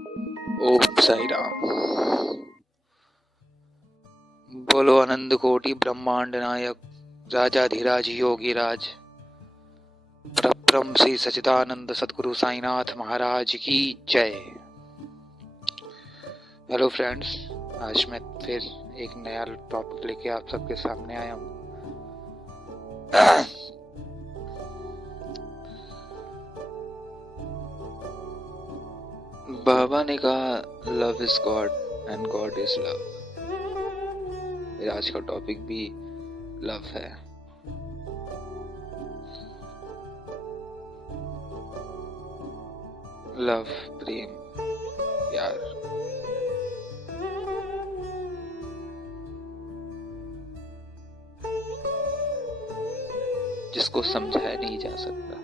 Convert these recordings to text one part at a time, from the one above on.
ओम साई राम। बोलो आनंद कोटि ब्रह्मांड नायक राजाधिराज योगी राज परब्रह्म श्री सच्चिदानंद सदगुरु साईनाथ महाराज की जय। हेलो फ्रेंड्स, आज मैं फिर एक नया टॉपिक लेके आप सबके सामने आया हूँ। बाबा ने कहा love is God and God is love. आज का टॉपिक भी लव है। लव, प्रेम, प्यार। जिसको समझाया नहीं जा सकता,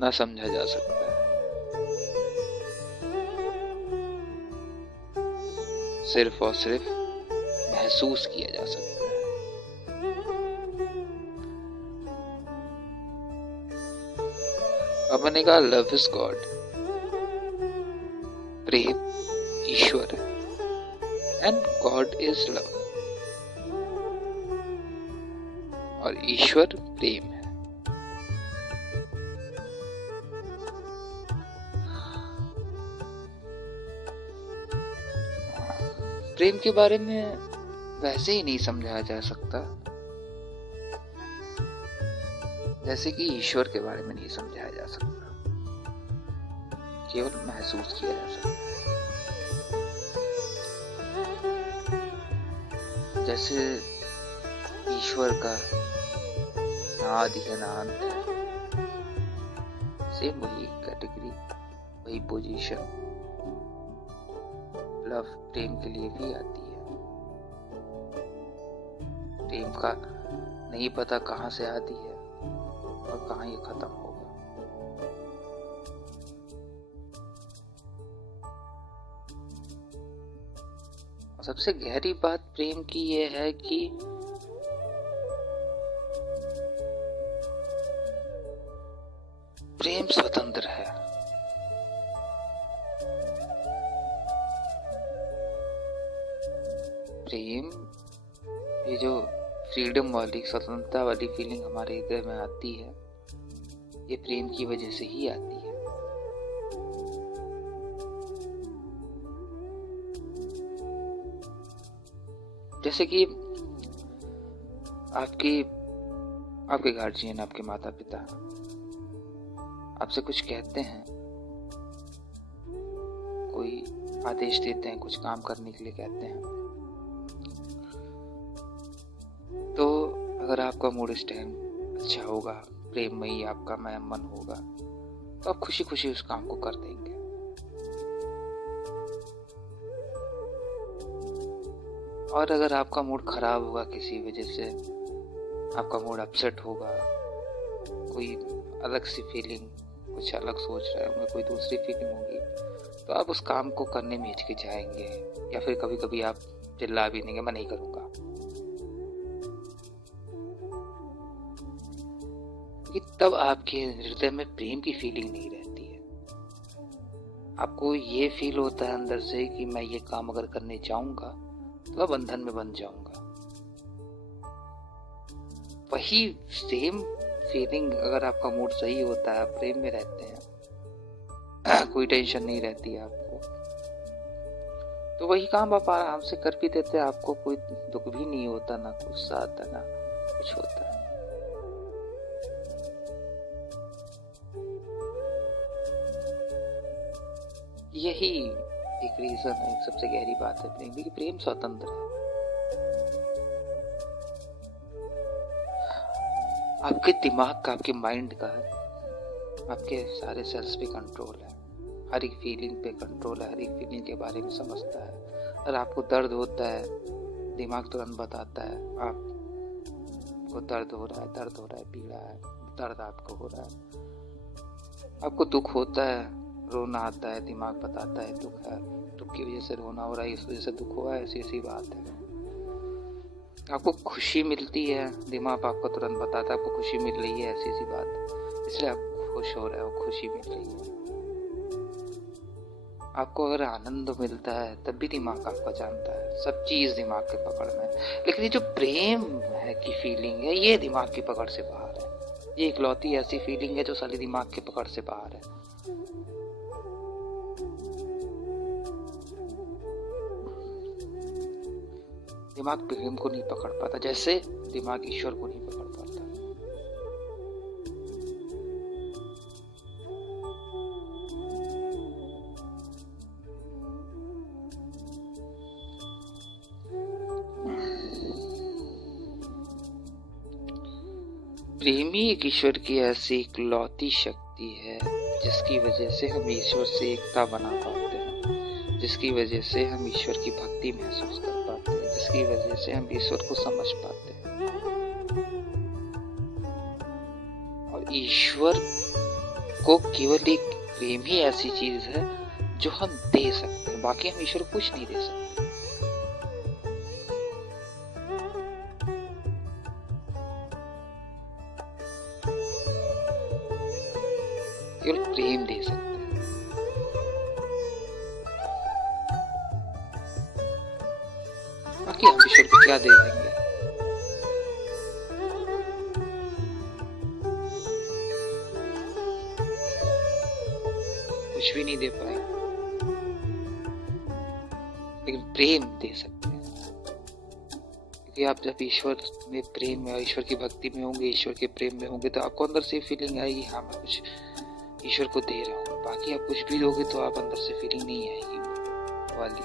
ना समझा जा सकता है, सिर्फ और सिर्फ महसूस किया जा सकता है। अब मैंने कहा लव इज गॉड, प्रेम ईश्वर है, एंड गॉड इज लव, और ईश्वर प्रेम है। प्रेम के बारे में वैसे ही नहीं समझाया जा सकता जैसे कि ईश्वर के बारे में नहीं समझाया जा सकता, केवल महसूस किया जा सकता है। जैसे ईश्वर का ना आदि है ना अंत है, सेम वही कैटेगरी, वही पोजीशन लव प्रेम के लिए भी आती है। प्रेम का नहीं पता कहां से आती है और कहां ये खत्म होगा। और सबसे गहरी बात प्रेम की ये है कि प्रेम स्वतंत्र है। प्रेम, ये जो फ्रीडम वाली, स्वतंत्रता वाली फीलिंग हमारे हृदय में आती है, ये प्रेम की वजह से ही आती है। जैसे कि आपके गार्जियन, आपके माता पिता आपसे कुछ कहते हैं, कोई आदेश देते हैं, कुछ काम करने के लिए कहते हैं, तो अगर आपका मूड इस टाइम अच्छा होगा, प्रेममयी आपका मन होगा, तो आप खुशी खुशी उस काम को कर देंगे। और अगर आपका मूड खराब होगा, किसी वजह से आपका मूड अपसेट होगा, कोई अलग सी फीलिंग, कुछ अलग सोच रहे होंगे, कोई दूसरी फीलिंग होगी, तो आप उस काम को करने में हिचकिचाएंगे, या फिर कभी कभी आप चिल्ला भी देंगे, मैं नहीं करूंगा। तब आपके हृदय में प्रेम की फीलिंग नहीं रहती है। आपको ये फील होता है अंदर से कि मैं ये काम अगर करने जाऊंगा तो मैं बंधन में बंध जाऊंगा। वही सेम फीलिंग अगर आपका मूड सही होता है, आप प्रेम में रहते हैं, कोई टेंशन नहीं रहती है आपको, तो वही काम आप आराम से कर भी देते हैं। आपको कोई दुख भी नहीं होता, ना गुस्सा आता, ना कुछ होता है। यही एक रीजन है, एक सबसे गहरी बात है प्रेम की। प्रेम स्वतंत्र है। आपके दिमाग का, आपके माइंड का, आपके सारे सेल्स पे कंट्रोल है, हर एक फीलिंग पे कंट्रोल है, हर एक फीलिंग के बारे में समझता है। अगर आपको दर्द होता है, दिमाग तुरंत बताता है आपको दर्द हो रहा है, पीड़ा है, दर्द आपको हो रहा है। आपको दुख होता है, रोना आता है, दिमाग बताता है दुख है, दुख की वजह से रोना हो रहा है, इस वजह से दुख हुआ है, ऐसी बात है। आपको खुशी मिलती है, दिमाग आपको तुरंत बताता है आपको खुशी मिल रही है, ऐसी बात, इसलिए आप खुश हो रहे हो, खुशी मिल रही है। आपको अगर आनंद मिलता है तब भी दिमाग आपका जानता है, सब चीज दिमाग के पकड़ में है। लेकिन ये जो प्रेम है की फीलिंग है, ये दिमाग की पकड़ से बाहर है। ये इकलौती ऐसी फीलिंग है जो साली दिमाग के पकड़ से बाहर है। दिमाग प्रेम को नहीं पकड़ पाता, जैसे दिमाग ईश्वर को नहीं पकड़ पाता। प्रेमी एक ईश्वर की ऐसी इकलौती शक्ति है जिसकी वजह से हम ईश्वर से एकता बना पाते हैं, जिसकी वजह से हम ईश्वर की भक्ति महसूस कर पाते हैं, जिसकी वजह से हम ईश्वर को समझ पाते हैं। और ईश्वर को केवल एक प्रेम ही ऐसी चीज है जो हम दे सकते हैं, बाकी हम ईश्वर को कुछ नहीं दे सकते। केवल प्रेम दे सकते हैं। बाकी हम ईश्वर को क्या दे देंगे? कुछ भी नहीं दे पाएंगे, लेकिन प्रेम दे सकते हैं। क्योंकि आप जब ईश्वर में प्रेम में, ईश्वर की भक्ति में होंगे, ईश्वर के प्रेम में होंगे, तो आपको अंदर से फीलिंग आएगी, हाँ मैं कुछ ईश्वर को दे रहा हूँ। बाकी आप कुछ भी दोगे तो आप अंदर से फीलिंग नहीं आएगी वाली।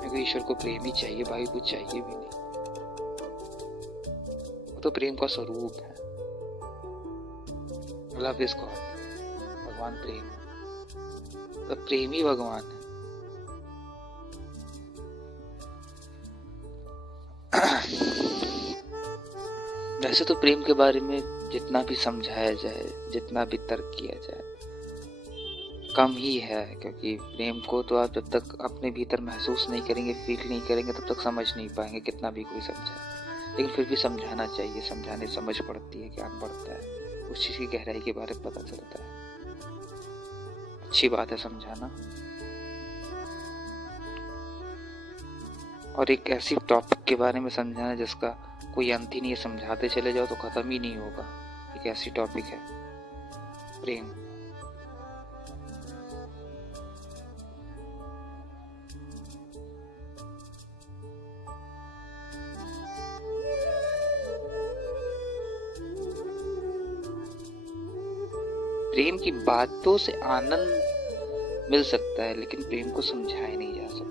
क्योंकि ईश्वर को प्रेम ही चाहिए, बाकी कुछ चाहिए भी नहीं। वो तो प्रेम का स्वरूप है। लव इज गॉड, भगवान प्रेम है, तो प्रेम ही भगवान है। वैसे तो प्रेम के बारे में जितना भी समझाया जाए, जितना भी तर्क किया जाए, कम ही है। क्योंकि प्रेम को तो आप जब तक अपने भीतर महसूस नहीं करेंगे, फील नहीं करेंगे, तब तक समझ नहीं पाएंगे, कितना भी कोई समझाए। लेकिन फिर भी समझाना चाहिए, समझाने समझ पड़ती है, ज्ञान बढ़ता है, उस चीज की गहराई के बारे में पता चलता है। अच्छी बात है समझाना। और एक ऐसी टॉपिक के बारे में समझाना जिसका कोई अंत ही नहीं है, समझाते चले जाओ तो खत्म ही नहीं होगा। एक ऐसी टॉपिक है प्रेम। प्रेम की बातों से आनंद मिल सकता है, लेकिन प्रेम को समझाया नहीं जा सकता।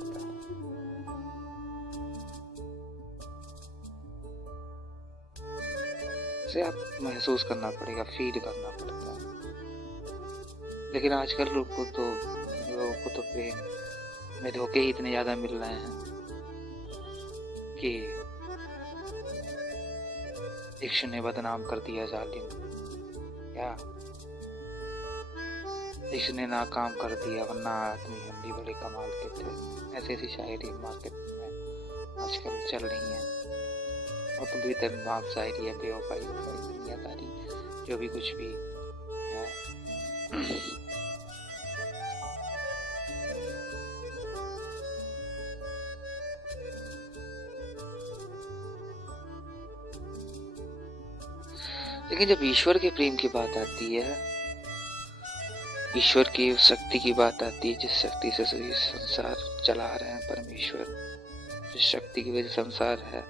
इसे आप महसूस करना पड़ेगा, फील करना पड़ता है। लेकिन आजकल लोगों को तो प्रेम में धोखे ही इतने ज्यादा मिल रहे हैं कि इश्क ने बदनाम कर दिया जालिम, क्या इश्क ने नाकाम कर दिया, वरना आदमी हम भी बड़े कमाल के थे। ऐसी शायरी मार्केट में आजकल चल रही है। और तो भी तमाम शायरी है, बेवफाई दुनियादारी, जो भी कुछ भी है। लेकिन जब ईश्वर के प्रेम की बात आती है, ईश्वर की शक्ति की बात आती है, जिस शक्ति से संसार चला रहे हैं परमेश्वर, जिस शक्ति की वजह से संसार है,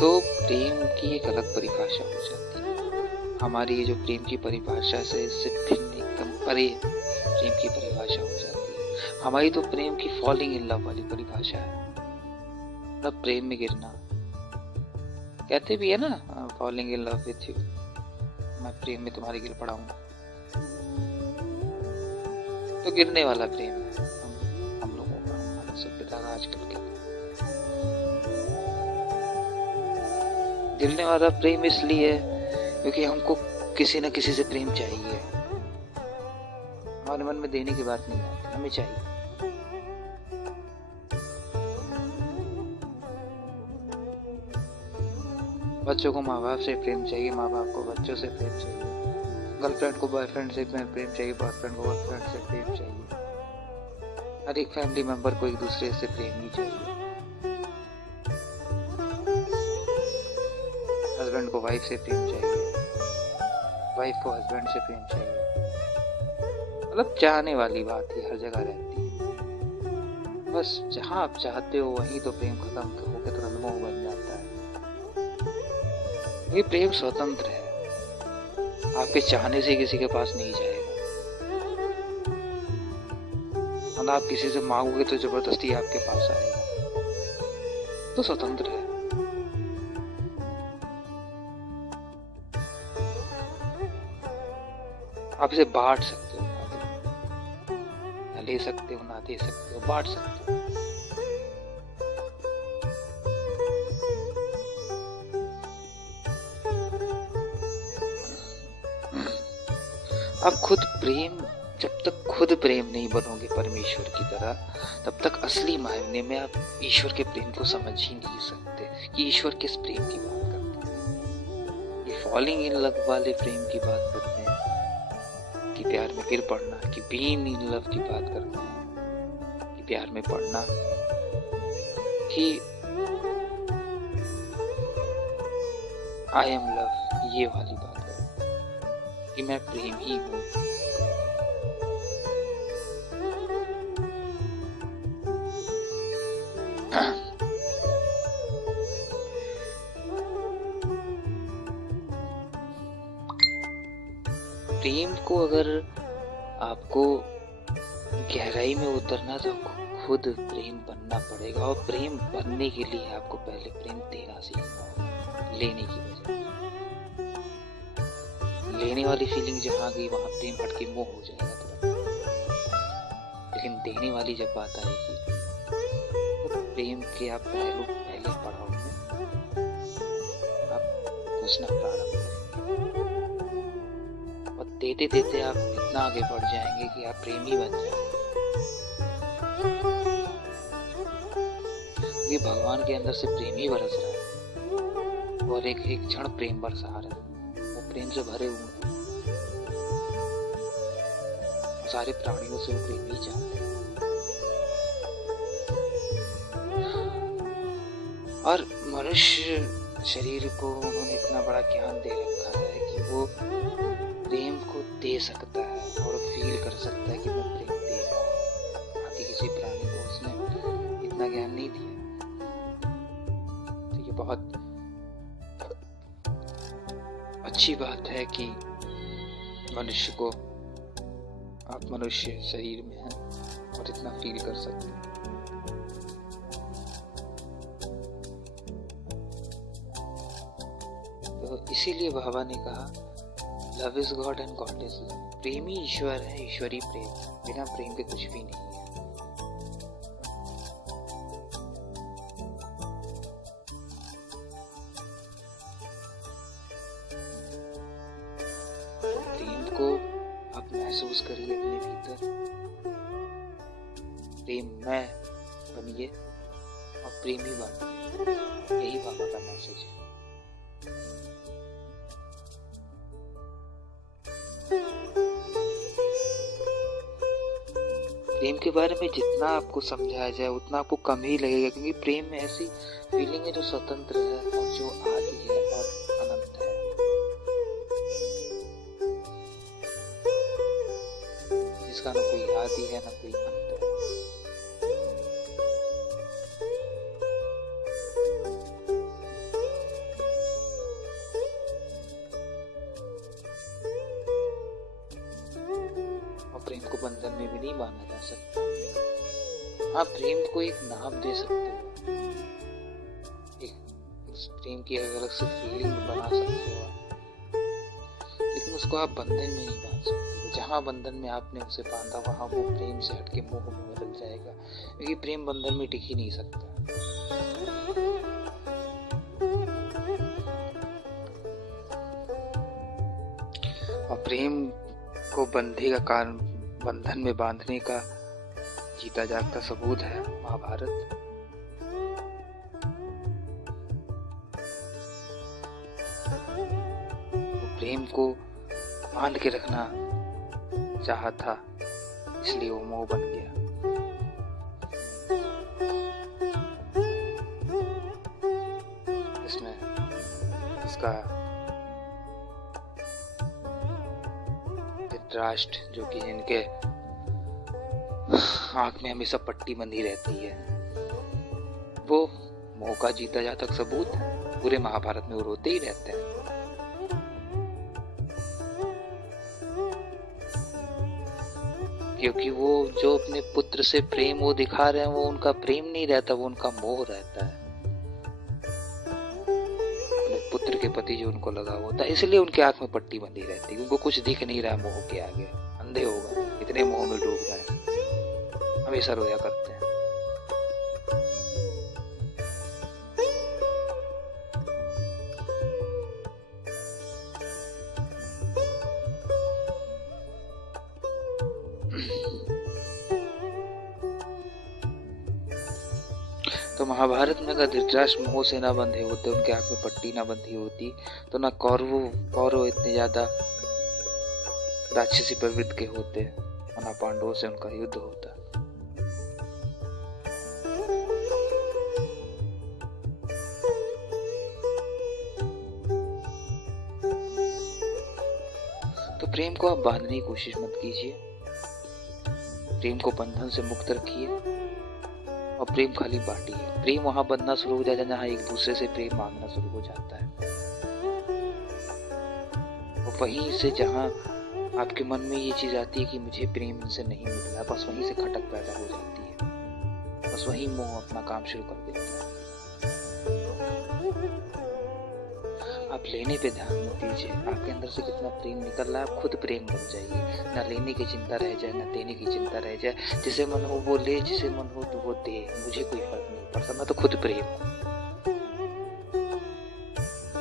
तो प्रेम की एक अलग परिभाषा हो जाती है। हमारी ये जो प्रेम की परिभाषा है, इससे भिन्न एकदम परे प्रेम की परिभाषा हो जाती है। हमारी तो प्रेम की फॉलिंग इन लव वाली परिभाषा है, मतलब प्रेम में गिरना। कहते भी है ना, falling in love with you, मैं प्रेम में तुम्हारे गिर पड़ा हूं। तो गिरने वाला प्रेम है हम लोगों का, हमारा सभ्यता का आजकल के। गिरने वाला प्रेम इसलिए क्योंकि हमको किसी न किसी से प्रेम चाहिए। हमारे मन में देने की बात नहीं आती, हमें चाहिए। बच्चों को माँ बाप से प्रेम चाहिए, माँ बाप को बच्चों से प्रेम चाहिए। गर्लफ्रेंड को बॉयफ्रेंड से प्रेम चाहिए, बॉयफ्रेंड को गर्लफ्रेंड से प्रेम चाहिए। हर एक फैमिली मेंबर को एक दूसरे से प्रेम ही चाहिए। हस्बैंड को वाइफ से प्रेम चाहिए, वाइफ को हस्बैंड से प्रेम चाहिए। मतलब चाहने वाली बात ही हर जगह रहती है। बस जहाँ आप चाहते हो वहीं तो प्रेम खत्म होकर तुरंत मोह बन जाता है। ये प्रेम स्वतंत्र है, आपके चाहने से किसी के पास नहीं जाएगा। और आप किसी से मांगोगे तो जबरदस्ती आपके पास आएगा। तो स्वतंत्र है। आप इसे बांट सकते हो, ना ले सकते हो, ना दे सकते हो, बांट सकते हो। आप खुद प्रेम, जब तक खुद प्रेम नहीं बनोगे परमेश्वर की तरह, तब तक असली मायने में आप ईश्वर के प्रेम को समझ ही नहीं सकते कि ईश्वर किस प्रेम की बात करते हैं। ये फॉलिंग इन लव वाले प्रेम की बात करते हैं कि प्यार में गिर पड़ना, कि बीइंग इन लव की बात करते हैं कि प्यार में पड़ना, कि आई एम लव, ये वाली बात करते हैं कि मैं प्रेम ही हूँ। प्रेम को अगर आपको गहराई में उतरना तो खुद प्रेम बनना पड़ेगा, और प्रेम बनने के लिए आपको पहले प्रेम देना सीखना होगा, लेने की बजाय। लेने वाली फीलिंग जहाँ गई वहाँ प्रेम हटके मोह हो जाएगा तुरंत। लेकिन देने वाली जब बात आएगी तो प्रेम के आप पहले पड़ाव में आप घुसना प्रारंभ करेंगे, और देते देते आप इतना आगे बढ़ जाएंगे कि आप प्रेमी बन जाएंगे। ये भगवान के अंदर से प्रेम ही बरस रहा है, और एक एक क्षण प्रेम बरसा रहा है, वो प्रेम से भरे हुए हैं। सारे प्राणियों से वो प्रेम ही चाहते हैं। और मनुष्य शरीर को उन्होंने इतना बड़ा ज्ञान दे रखा है कि वो प्रेम को दे सकता है और फील कर सकता है कि मैं प्रेम दे रहा हूँ। बाकी किसी प्राणी को उसने इतना ज्ञान नहीं दिया। तो ये बहुत अच्छी बात है कि मनुष्य को, आप मनुष्य शरीर में हैं और इतना फील कर सकते हैं। तो इसीलिए बाबा ने कहा love is God and God is love. प्रेम ही ईश्वर है, ईश्वरी प्रेम। बिना प्रेम के कुछ भी नहीं है। प्रेम को आप महसूस करिए अपने भीतर। प्रेम मैं बनिए और प्रेमी बनिए। यही बाबा का मैसेज है। प्रेम के बारे में जितना आपको समझाया जाए उतना आपको कम ही लगेगा, क्योंकि प्रेम में ऐसी फीलिंग है जो स्वतंत्र है और जो आदि है और अनंत है। जिसका ना कोई आदि है ना कोई अंत है। और प्रेम को बंधन में भी नहीं बांधा जा सकता। हाँ, प्रेम को एक नाम दे सकते हो, एक उस प्रेम की अलग से फीलिंग बना सकते हो, लेकिन उसको आप बंधन में नहीं बांध सकते। जहाँ बंधन में आपने उसे बांधा वहाँ वो प्रेम से हटके मोह में बदल जाएगा, क्योंकि प्रेम बंधन में टिक ही नहीं सकता। और प्रेम को बंधे का कारण, बंधन में बांधने का जीता जागता सबूत है महाभारत। प्रेम को बांध के रखना चाहा था, इसलिए वो मोह बन गया। इसमें इसका धृतराष्ट्र, जो कि इनके आंख में हमेशा पट्टी बंधी रहती है, वो मोह का जीता जाता सबूत है। पूरे महाभारत में वो रोते ही रहते हैं। क्योंकि वो जो अपने पुत्र से प्रेम वो दिखा रहे हैं, वो उनका प्रेम नहीं रहता, वो उनका मोह रहता है। अपने पुत्र के प्रति जो उनको लगा होता है, इसलिए उनके आंख में पट्टी बंधी रहती है। उनको कुछ दिख नहीं रहा है मोह के आगे, अंधे हो गए, इतने मोह में डूब गए, हमेशा रोया करते हैं। तो महाभारत में अगर धृतराष्ट्र मोह से ना बंधे होते, उनके आंख में पट्टी ना बंधी होती, तो ना कौरव इतने ज्यादा राक्षसी प्रवृत्ति के होते, और ना पांडवों से उनका युद्ध होता। तो प्रेम को आप बांधने की कोशिश मत कीजिए, प्रेम को बंधन से मुक्त रखिए और प्रेम खाली बांटिए। प्रेम वहां बनना शुरू हो जाता है जहां एक दूसरे से प्रेम मांगना शुरू हो जाता है, और वहीं से जहां आपके मन में ये चीज आती है कि मुझे प्रेम इनसे नहीं मिल रहा, बस वहीं से खटक पैदा हो जाती है, बस वहीं मोह अपना काम शुरू कर देता है। आप लेने पे ध्यान मत दीजिए, आपके अंदर से कितना प्रेम निकल रहा है, आप खुद प्रेम बन जाइए। ना लेने की चिंता रह जाए, ना देने की चिंता रह जाए। जिसे मन हो वो ले, जिसे मन हो तो वो दे, मुझे कोई फर्क नहीं पड़ता, मैं तो खुद प्रेम हूं,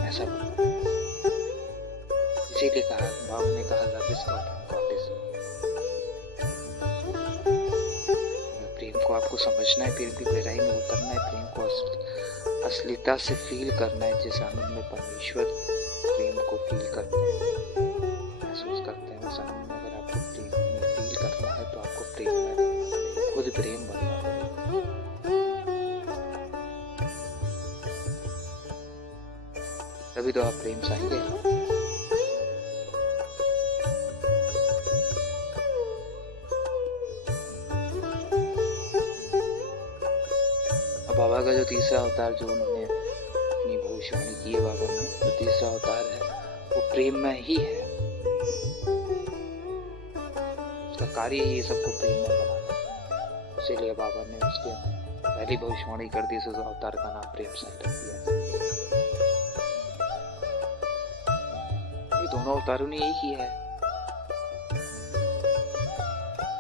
ऐसा बनो। इसीलिए कहा बाबा ने कहा, लव इज गॉड इज। प्रेम को आपको समझना है, प्रेम की गहराई में उतरना है, प्रेम को असलियता से फील करना है। जिस आनंद में परमेश्वर प्रेम को फील करते हैं, महसूस करते हैं, उस आनंद में अगर आपको प्रेम में फील करना है तो आपको प्रेम में खुद प्रेम बनना पड़ेगा। तभी तो आप प्रेम चाहेंगे। बाबा का जो तीसरा अवतार, जो उन्होंने अपनी भविष्यवाणी की है, बाबा ने जो तीसरा अवतार है वो प्रेम में ही है। उसका कार्य ही सबको प्रेम में बनाना, इसीलिए बाबा ने उसके पहली भविष्यवाणी कर दी, उस अवतार का नाम प्रेम साई रख दिया। ये दोनों अवतारों ने यही किया है,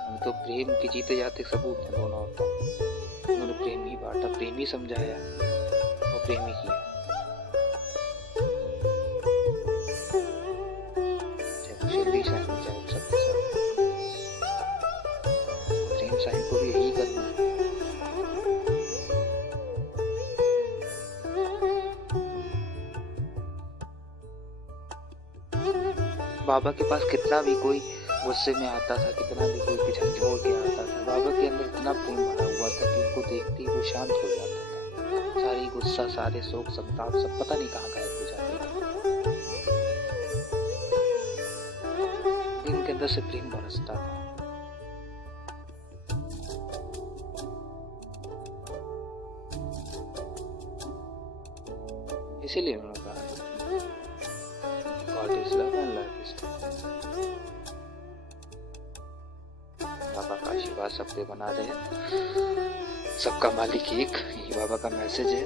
हम तो प्रेम के जीते जाते सबूत है दोनों अवतार। उन्होंने प्रेम ही बांटा, प्रेम ही समझाया और प्रेम ही किया। चाहे शिरडी साईं, चाहे सत्य साईं, प्रेम साईं को भी यही करना है। बाबा के पास कितना भी कोई गुस्से में आता था, कितना भी कोई झंझोड़ के आता था, बाबा के अंदर इतना प्रेम भरा हुआ था कि उनको देखते ही वो शांत हो जाता था। सारी गुस्सा, सारे शोक, संताप सब पता नहीं कहाँ गायब हो जाते थे। इनके अंदर से प्रेम बरसता था। इसीलिए उन्होंने कहा, God is love and love is love. बाबा का आशीर्वाद सब पे बना रहे, सबका मालिक एक, ये बाबा का मैसेज है।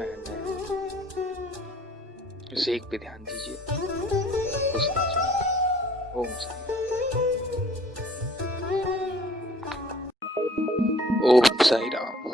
एंड इस एक पे ध्यान दीजिए, तो समझो। ओम साई, ओम साई राम।